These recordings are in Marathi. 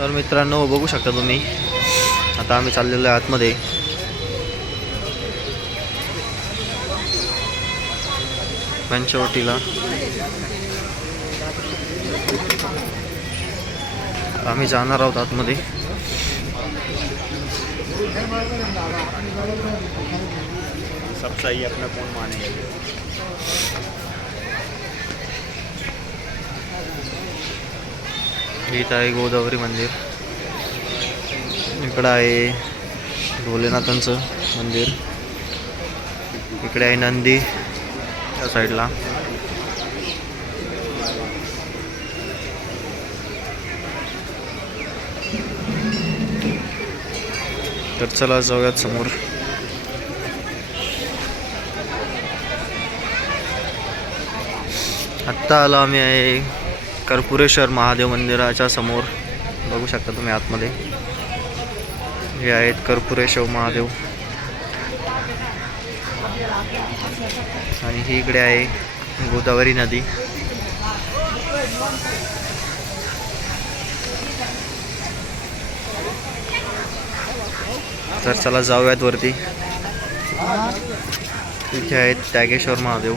तर मित्रांनो बघू शकता तुम्ही, आता आम्ही चाललेलो आहे आतमध्ये. पंचवटीला आम्ही जाणार आहोत आतमध्ये. सब सही अपना कौन माने. इथं आहे गोदावरी मंदिर, इकडं आहे भोलेनाथांचं मंदिर, इकडे आहे नंदी त्या साईडला. तर चला जाऊयात समोर. आत्ता आलो आम्ही आहे कर्पुरेश्वर महादेव मंदिराच्या समोर. बघू शकता तुम्ही आतमध्ये, हे आहेत कर्पुरेश्वर महादेव. आणि ही इकडे आहे गोदावरी नदी. तर चला जाऊयात वरती. इथे आहेत त्यागेश्वर महादेव.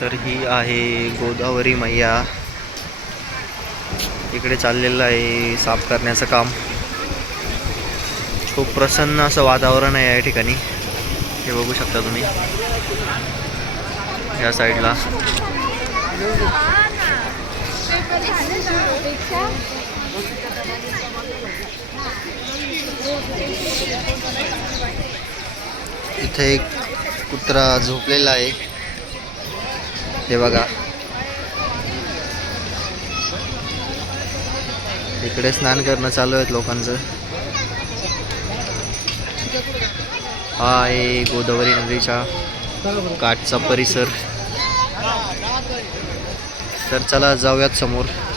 तर ही आहे गोदावरी मैया. इकडे चाललेलं आहे साफ करण्याचं काम. खूप प्रसन्न असं वातावरण आहे या ठिकाणी, हे बघू शकता तुम्ही या साईडला. इथे एक कुत्रा झोपलेला आहे, हे बघा. इकडे स्नान करणं चालू आहेत लोकांचं. हा आहे गोदावरी नदीच्या काठचा परिसर. तर चला जाऊयात समोर.